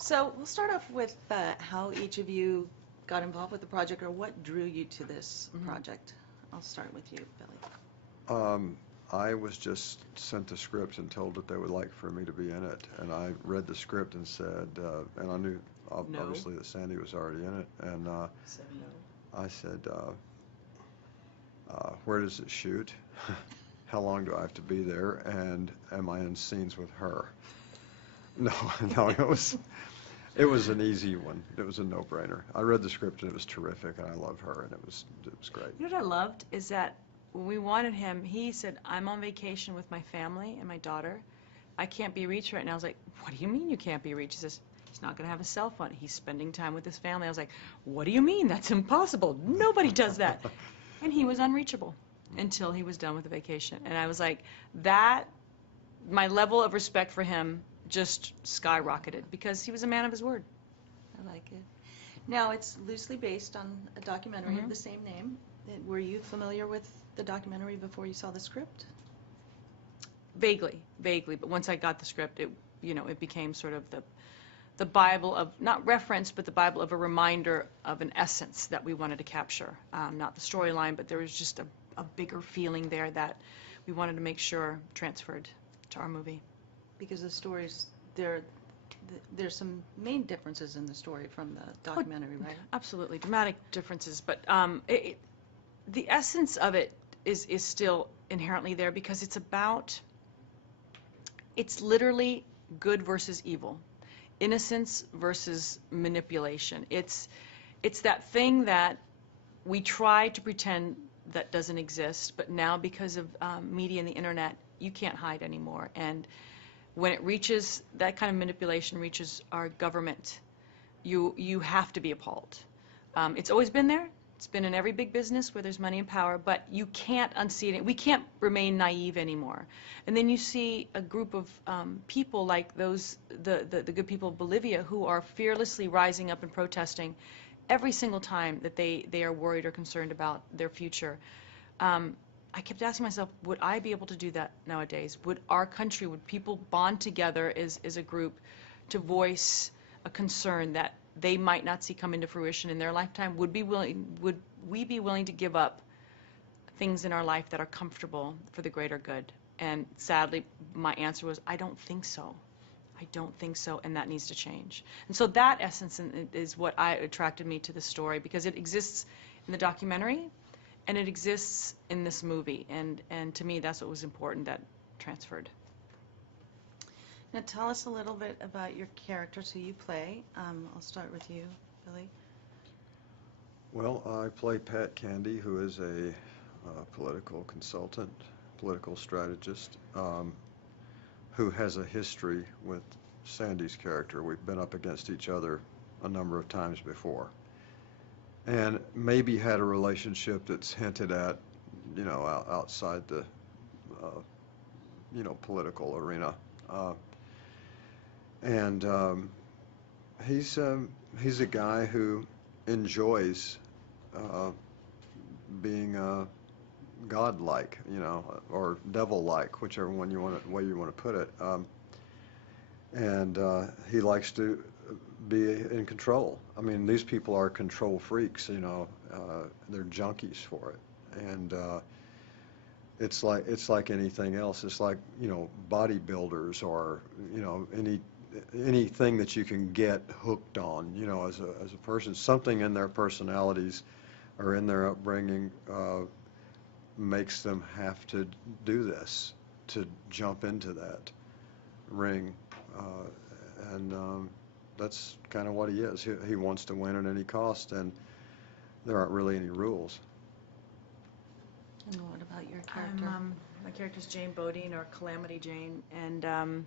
So we'll start off with how each of you got involved with the project, or what drew you to this project. I'll start with you, Billy. I was just sent the script and told that they would like for me to be in it, and I read the script and said, and I knew No. obviously that Sandy was already in it, and Said no. I said, where does it shoot? How long do I have to be there? And am I in scenes with her? No, no, it was an easy one. It was a no-brainer. I read the script and it was terrific, and I love her, and it was great. You know what I loved is that when we wanted him, he said, I'm on vacation with my family and my daughter. I can't be reached right now. I was like, what do you mean you can't be reached? He says, he's not going to have a cell phone. He's spending time with his family. I was like, what do you mean? That's impossible. Nobody does that. And he was unreachable until he was done with the vacation. And I was like, my level of respect for him just skyrocketed because he was a man of his word. I like it. Now, it's loosely based on a documentary of the same name. Were you familiar with the documentary before you saw the script? Vaguely, but once I got the script, it became sort of the Bible of, not reference, but the Bible of a reminder of an essence that we wanted to capture. Not the storyline, but there was just a bigger feeling there that we wanted to make sure transferred to our movie. Because the stories, there's some main differences in the story from the documentary, right? Absolutely, dramatic differences, but the essence of it is still inherently there because it's literally good versus evil, innocence versus manipulation. It's that thing that we try to pretend that doesn't exist, but now because of media and the internet, you can't hide anymore. And when it reaches, that kind of manipulation reaches our government, you have to be appalled. It's always been there. It's been in every big business where there's money and power, but you can't unsee it. We can't remain naive anymore. And then you see a group of people like the good people of Bolivia who are fearlessly rising up and protesting every single time that they are worried or concerned about their future. I kept asking myself, would I be able to do that nowadays? Would our country, would people bond together as a group to voice a concern that they might not see come into fruition in their lifetime? Would we be willing to give up things in our life that are comfortable for the greater good? And sadly, my answer was, I don't think so. I don't think so, and that needs to change. And so that essence is what attracted me to the story, because it exists in the documentary, and it exists in this movie, and to me that's what was important, that transferred. Now tell us a little bit about your characters who you play. I'll start with you, Billy. Well, I play Pat Candy, who is a political consultant, political strategist, who has a history with Sandy's character. We've been up against each other a number of times before, and maybe had a relationship that's hinted at, outside the, political arena. And he's a guy who enjoys being godlike, or devil-like, whichever way you want to put it. And he likes to be in control. I mean, these people are control freaks. They're junkies for it, and it's like anything else. It's like bodybuilders, or anything that you can get hooked on. As a person, something in their personalities or in their upbringing makes them have to do this, to jump into that ring, and that's kind of what he is. He wants to win at any cost, and there aren't really any rules. And what about your character? My character's Jane Bodine, or Calamity Jane, and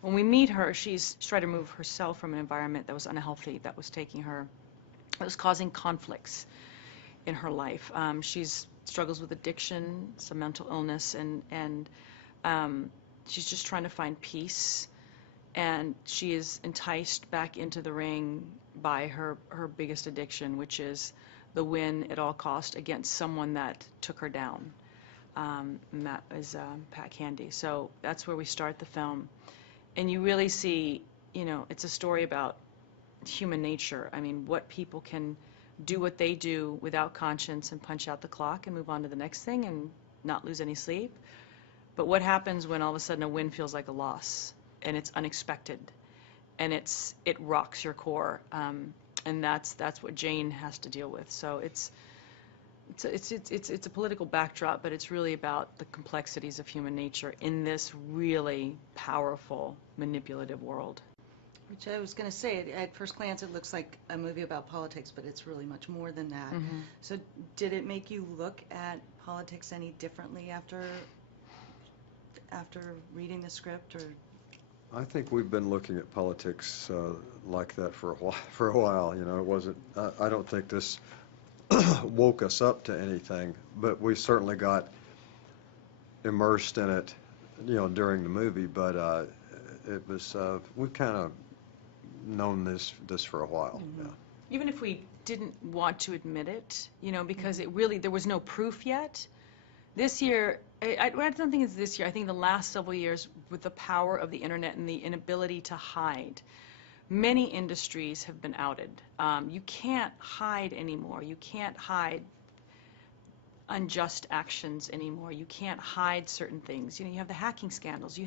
when we meet her, she's trying to move herself from an environment that was unhealthy, that was causing conflicts in her life. She's struggles with addiction, some mental illness, and she's just trying to find peace. And she is enticed back into the ring by her biggest addiction, which is the win at all cost against someone that took her down. And that is Pat Candy. So that's where we start the film. And you really see you know, it's a story about human nature. I mean, what people can do what they do without conscience and punch out the clock and move on to the next thing and not lose any sleep. But what happens when all of a sudden a win feels like a loss and it's unexpected and it rocks your core, and that's what Jane has to deal with. So it's a political backdrop, but it's really about the complexities of human nature in this really powerful, manipulative world. Which I was going to say, at first glance, it looks like a movie about politics, but it's really much more than that. Mm-hmm. So did it make you look at politics any differently after reading the script? Or I think we've been looking at politics like that for a while. You know, it wasn't. I don't think this woke us up to anything, but we certainly got immersed in it, you know, during the movie. But it was we've kind of known this for a while. Mm-hmm. Yeah. Even if we didn't want to admit it, you know, because there was no proof yet. This year, I don't think it's this year, I think the last several years, with the power of the internet and the inability to hide, many industries have been outed. You can't hide anymore. You can't hide unjust actions anymore. You can't hide certain things. You know, you have the hacking scandals.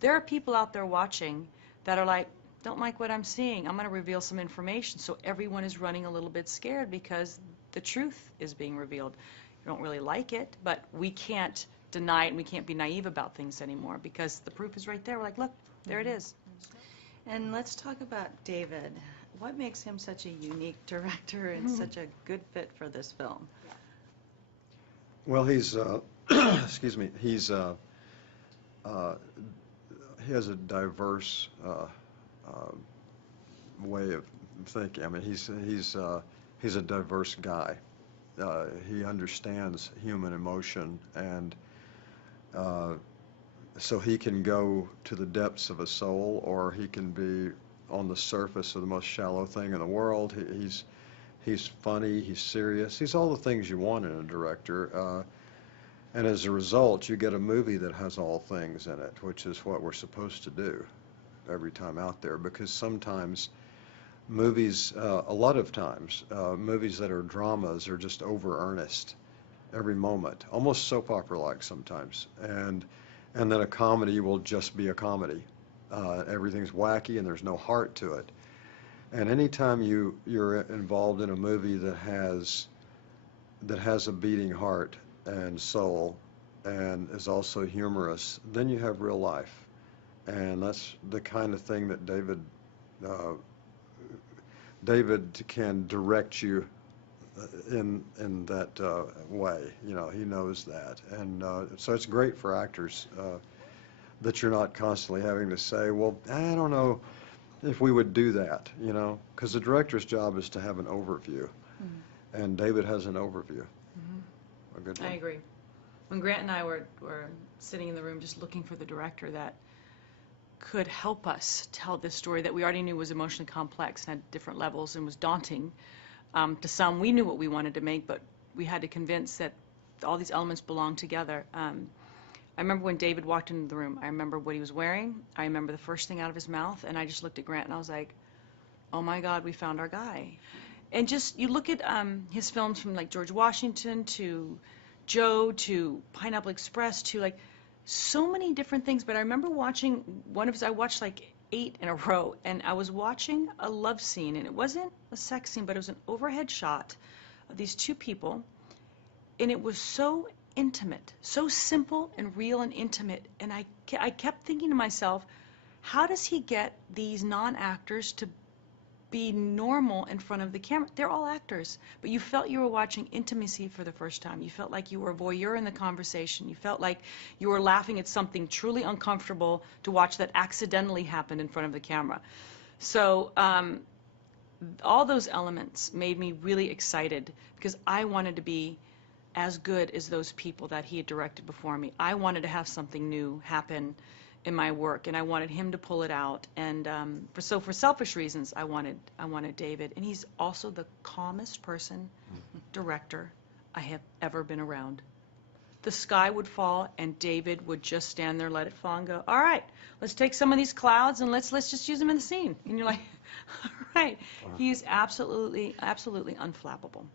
There are people out there watching that are like, don't like what I'm seeing. I'm going to reveal some information. So everyone is running a little bit scared because the truth is being revealed. You don't really like it, but we can't deny it and we can't be naive about things anymore because the proof is right there. We're like, look, there it is. And let's talk about David. What makes him such a unique director and such a good fit for this film? Well, he's excuse me. He has a diverse way of thinking. I mean, he's a diverse guy. He understands human emotion, and so he can go to the depths of a soul, or he can be on the surface of the most shallow thing in the world. He's funny, he's serious, he's all the things you want in a director. And as a result, you get a movie that has all things in it, which is what we're supposed to do every time out there, because sometimes movies, a lot of times, movies that are dramas are just over earnest every moment, almost soap opera-like sometimes. And then a comedy will just be a comedy. Everything's wacky and there's no heart to it. And anytime you're involved in a movie that has a beating heart and soul and is also humorous, then you have real life. And that's the kind of thing that David can direct you in that way. You know, he knows that. And so it's great for actors that you're not constantly having to say, well, I don't know if we would do that, you know, because the director's job is to have an overview. Mm-hmm. And David has an overview. Mm-hmm. A good one. I agree. When Grant and I were sitting in the room just looking for the director that could help us tell this story that we already knew was emotionally complex and had different levels and was daunting to some. We knew what we wanted to make, but we had to convince that all these elements belong together. I remember when David walked into the room, I remember what he was wearing, I remember the first thing out of his mouth, and I just looked at Grant and I was like, oh my God, we found our guy. And just, you look at his films from like George Washington to Joe to Pineapple Express to like so many different things, but I remember watching one of his, I watched like 8 in a row, and I was watching a love scene, and it wasn't a sex scene, but it was an overhead shot of these two people, and it was so intimate, so simple and real and intimate, and I kept thinking to myself, how does he get these non-actors to be normal in front of the camera? They're all actors, but you felt you were watching intimacy for the first time. You felt like you were a voyeur in the conversation. You felt like you were laughing at something truly uncomfortable to watch that accidentally happened in front of the camera. So all those elements made me really excited because I wanted to be as good as those people that he had directed before me. I wanted to have something new happen in my work, and I wanted him to pull it out. And for selfish reasons, I wanted David. And he's also the calmest person, director, I have ever been around. the sky would fall and David would just stand there, let it fall, and go, all right, let's take some of these clouds and let's just use them in the scene. And you're like, all right. He is absolutely unflappable.